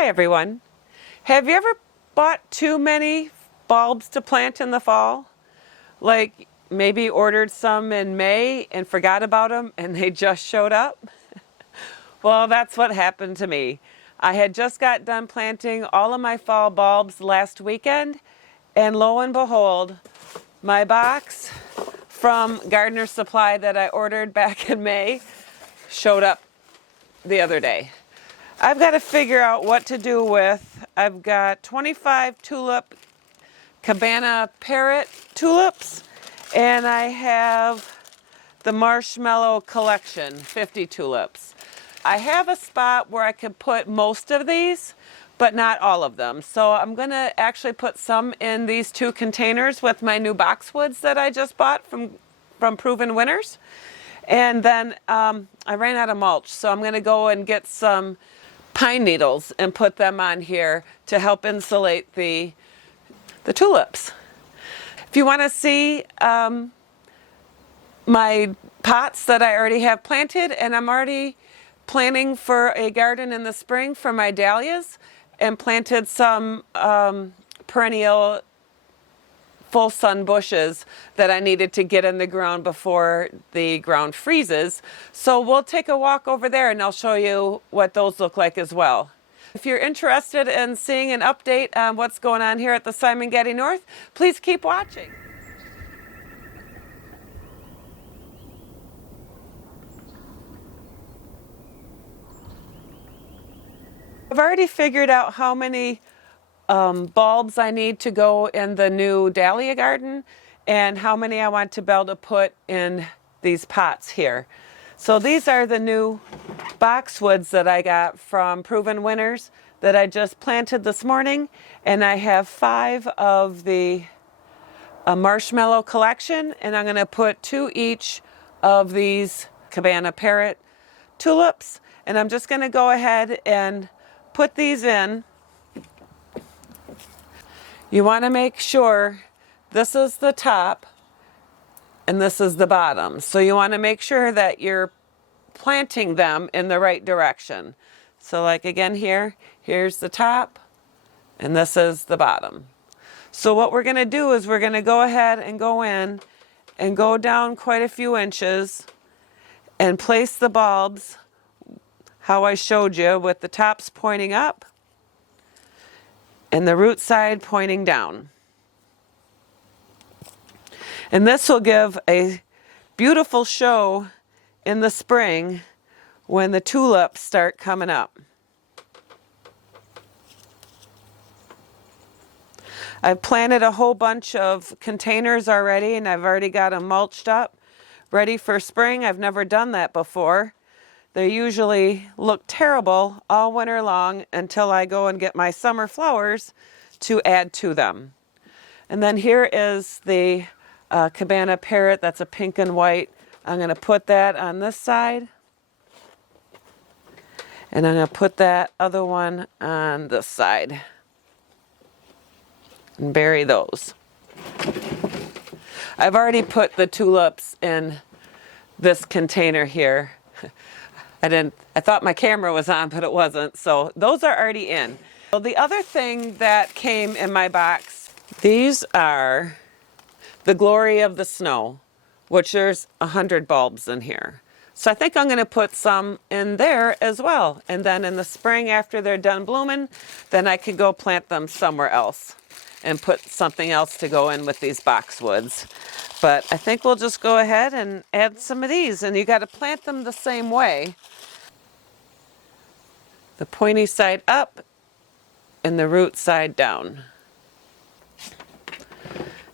Hi everyone. Have you ever bought too many bulbs to plant in the fall? Like maybe ordered some in May and forgot about them and they just showed up? Well, that's what happened to me. I had just got done planting all of my fall bulbs last weekend, and lo and behold, my box from Gardener Supply that I ordered back in May showed up the other day. I've got to figure out what to do with. I've got 25 tulip Cabana Parrot tulips, and I have the Marshmallow Collection 50 tulips. I have a spot where I could put most of these, but not all of them. So I'm going to actually put some in these two containers with my new boxwoods that I just bought from Proven Winners. And then I ran out of mulch, so I'm going to go and get some pine needles and put them on here to help insulate the tulips. If you want to see my pots that I already have planted, and I'm already planning for a garden in the spring for my dahlias, and planted some perennial full sun bushes that I needed to get in the ground before the ground freezes. So we'll take a walk over there and I'll show you what those look like as well. If you're interested in seeing an update on what's going on here at the Simongetti North, please keep watching. I've already figured out how many bulbs I need to go in the new dahlia garden and how many I want to be able to put in these pots here. So these are the new boxwoods that I got from Proven Winners that I just planted this morning, and I have 5 of the Marshmallow Collection, and I'm going to put 2 each of these Cabana Parrot tulips, and I'm just going to go ahead and put these in. You want to make sure this is the top and this is the bottom. So you want to make sure that you're planting them in the right direction. So like again here's the top and this is the bottom. So what we're going to do is we're going to go ahead and go in and go down quite a few inches and place the bulbs how I showed you, with the tops pointing up and the root side pointing down. And this will give a beautiful show in the spring when the tulips start coming up. I've planted a whole bunch of containers already, and I've already got them mulched up, ready for spring. I've never done that before. They usually look terrible all winter long until I go and get my summer flowers to add to them. And then here is the Cabana Parrot. That's a pink and white. I'm going to put that on this side. And I'm going to put that other one on this side. And bury those. I've already put the tulips in this container here. I thought my camera was on, but it wasn't. So those are already in. So the other thing that came in my box, these are the Glory of the Snow, which there's 100 bulbs in here. So I think I'm going to put some in there as well. And then in the spring, after they're done blooming, then I could go plant them somewhere else and put something else to go in with these boxwoods. But I think we'll just go ahead and add some of these, and you got to plant them the same way. The pointy side up and the root side down.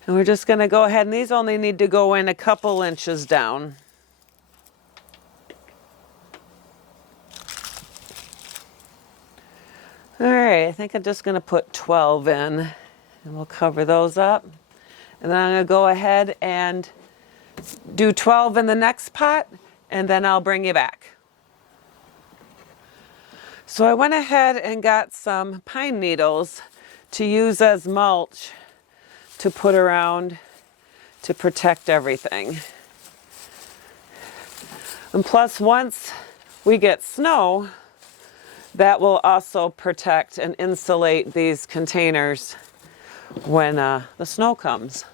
And we're just going to go ahead, and these only need to go in a couple inches down. All right, I think I'm just going to put 12 in, and we'll cover those up. And then I'm going to go ahead and do 12 in the next pot, and then I'll bring you back. So I went ahead and got some pine needles to use as mulch to put around to protect everything. And plus, once we get snow, That will also protect and insulate these containers when the snow comes.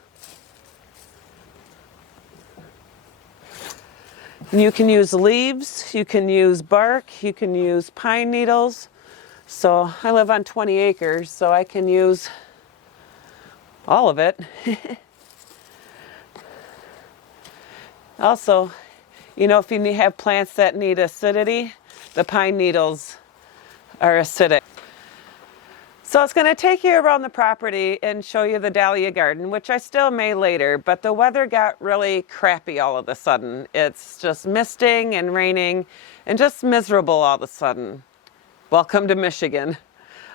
And you can use leaves, you can use bark, you can use pine needles. So I live on 20 acres, so I can use all of it. Also, you know, if you have plants that need acidity, the pine needles are acidic. So it's going to take you around the property and show you the dahlia garden, which I still may later, but the weather got really crappy all of a sudden. It's just misting and raining and just miserable all of a sudden. Welcome to Michigan.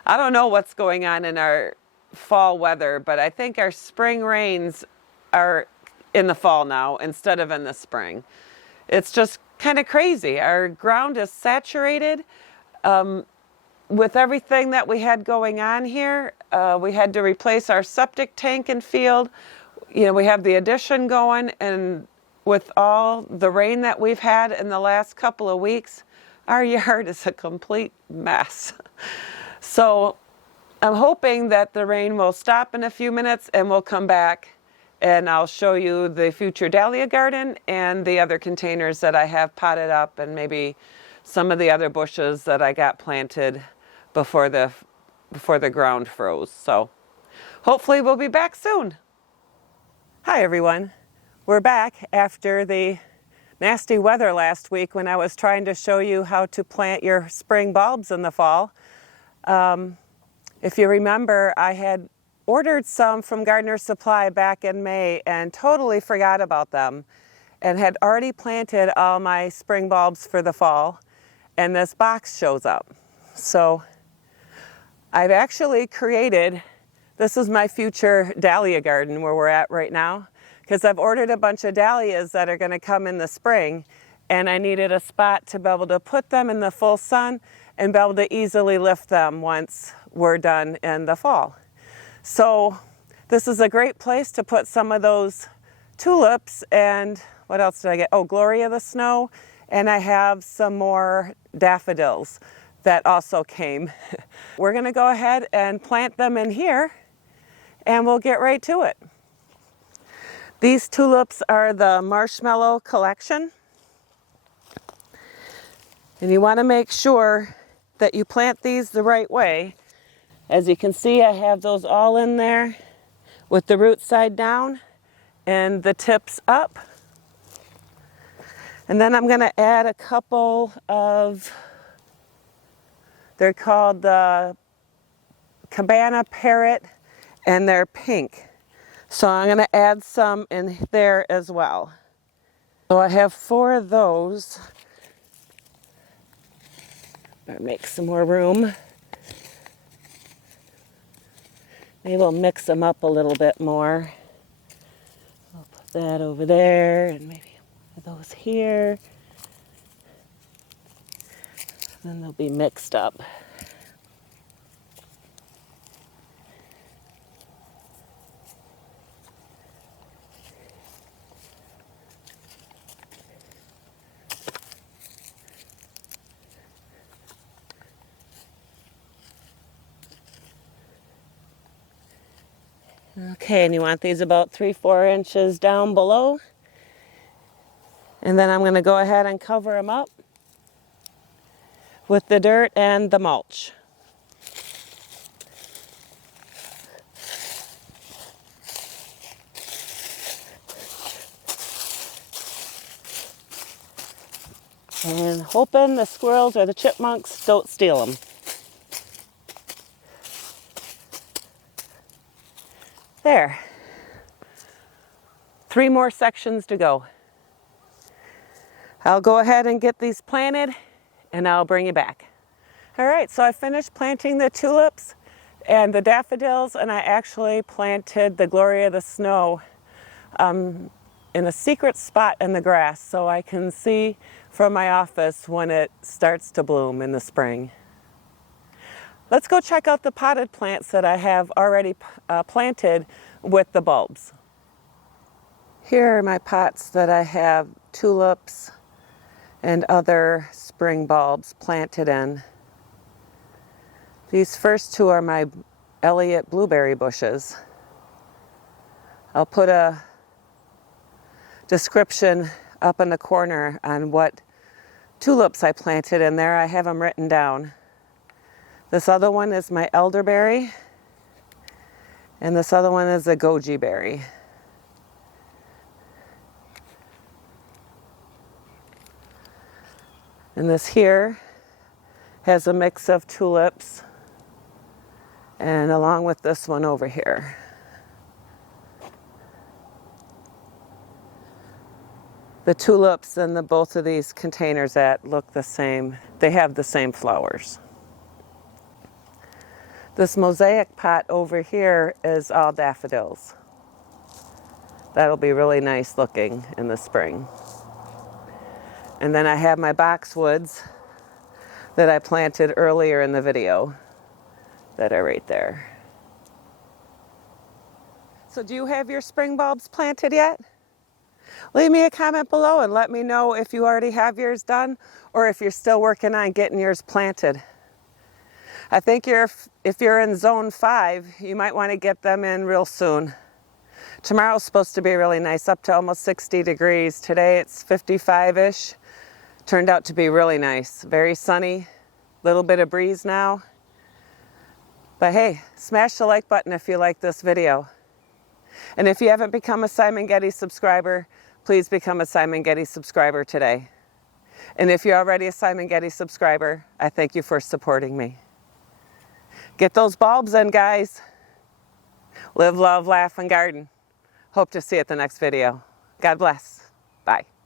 I don't know what's going on in our fall weather, but I think our spring rains are in the fall now instead of in the spring. It's just kind of crazy. Our ground is saturated. With everything that we had going on here, we had to replace our septic tank and field. You know, we have the addition going, and with all the rain that we've had in the last couple of weeks, our yard is a complete mess. So I'm hoping that the rain will stop in a few minutes and we'll come back and I'll show you the future dahlia garden and the other containers that I have potted up and maybe some of the other bushes that I got planted before the ground froze. So hopefully we'll be back soon. Hi everyone. We're back after the nasty weather last week when I was trying to show you how to plant your spring bulbs in the fall. If you remember, I had ordered some from Gardener Supply back in May and totally forgot about them and had already planted all my spring bulbs for the fall, and this box shows up. So I've actually created, this is my future dahlia garden where we're at right now, because I've ordered a bunch of dahlias that are going to come in the spring, and I needed a spot to be able to put them in the full sun and be able to easily lift them once we're done in the fall. So this is a great place to put some of those tulips, and what else did I get? Oh, Glory of the Snow, and I have some more daffodils that also came. We're going to go ahead and plant them in here, and we'll get right to it. These tulips are the Marshmallow Collection, and you want to make sure that you plant these the right way. As you can see, I have those all in there with the root side down and the tips up. And then I'm going to add a couple of, they're called the Cabana Parrot, and they're pink. So I'm going to add some in there as well. So I have 4 of those. Better make some more room. Maybe we'll mix them up a little bit more. I'll put that over there and maybe one of those here. Then they'll be mixed up. Okay, and you want these about 3-4 inches down below. And then I'm going to go ahead and cover them up with the dirt and the mulch. And hoping the squirrels or the chipmunks don't steal them. There. 3 more sections to go. I'll go ahead and get these planted and I'll bring you back. All right, so I finished planting the tulips and the daffodils, and I actually planted the Glory of the Snow in a secret spot in the grass so I can see from my office when it starts to bloom in the spring. Let's go check out the potted plants that I have already planted with the bulbs. Here are my pots that I have tulips and other spring bulbs planted in. These first two are my Elliott blueberry bushes. I'll put a description up in the corner on what tulips I planted in there. I have them written down. This other one is my elderberry, and this other one is a goji berry. And this here has a mix of tulips, and along with this one over here. The tulips in both of these containers that look the same, they have the same flowers. This mosaic pot over here is all daffodils. That'll be really nice looking in the spring. And then I have my boxwoods that I planted earlier in the video that are right there. So do you have your spring bulbs planted yet? Leave me a comment below and let me know if you already have yours done or if you're still working on getting yours planted. I think if you're in zone 5, you might want to get them in real soon. Tomorrow's supposed to be really nice, up to almost 60 degrees. Today it's 55-ish. Turned out to be really nice. Very sunny, little bit of breeze now. But hey, smash the like button if you like this video. And if you haven't become a Simongetti subscriber, please become a Simongetti subscriber today. And if you're already a Simongetti subscriber, I thank you for supporting me. Get those bulbs in, guys. Live, love, laugh, and garden. Hope to see you at the next video. God bless. Bye.